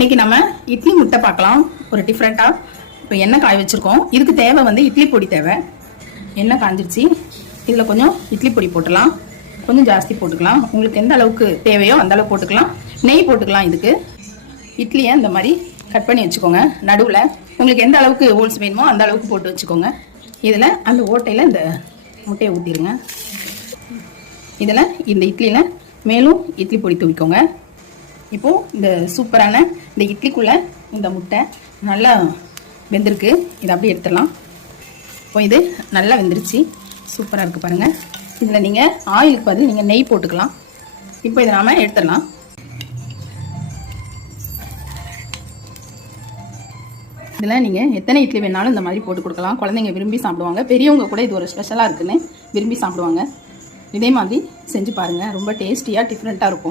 இன்னைக்கு நம்ம இட்லி முட்டை பார்க்கலாம். ஒரு டிஃப்ரெண்ட்டாக இப்போ எண்ணெய் காய வச்சுருக்கோம். இதுக்கு தேவை வந்து இட்லி பொடி தேவை. எண்ணெய் காஞ்சிருச்சு. இதில் கொஞ்சம் இட்லி பொடி போட்டுக்கலாம். கொஞ்சம் ஜாஸ்தி போட்டுக்கலாம். உங்களுக்கு எந்த அளவுக்கு தேவையோ அந்த அளவுக்கு போட்டுக்கலாம். நெய் போட்டுக்கலாம். இதுக்கு இட்லியை இந்த மாதிரி கட் பண்ணி வச்சுக்கோங்க. நடுவில் உங்களுக்கு எந்த அளவுக்கு ஹோல்ஸ் வேணுமோ அந்த அளவுக்கு போட்டு வச்சுக்கோங்க. இதில் அந்த ஓட்டையில் இந்த முட்டையை ஊற்றிடுங்க. இதில் இந்த இட்லியில் மேலும் இட்லி பொடி தூவிக்கோங்க. இப்போது இந்த சூப்பரான இந்த இட்லிக்குள்ளே இந்த முட்டை நல்லா வெந்திருக்கு. இதை அப்படியே எடுத்துடலாம். இப்போ இது நல்லா வெந்துருச்சு. சூப்பராக இருக்குது பாருங்கள். இதில் நீங்கள் ஆயிலுக்கு பதில் நீங்கள் நெய் போட்டுக்கலாம். இப்போ இதை நாம் எடுத்துடலாம். இதில் நீங்கள் எத்தனை இட்லி வேணாலும் இந்த மாதிரி போட்டு கொடுக்கலாம். குழந்தைங்க விரும்பி சாப்பிடுவாங்க. பெரியவங்க கூட இது ஒரு ஸ்பெஷலாக இருக்குன்னு விரும்பி சாப்பிடுவாங்க. இதே மாதிரி செஞ்சு பாருங்கள். ரொம்ப டேஸ்டியாக டிஃப்ரெண்ட்டாக இருக்கும்.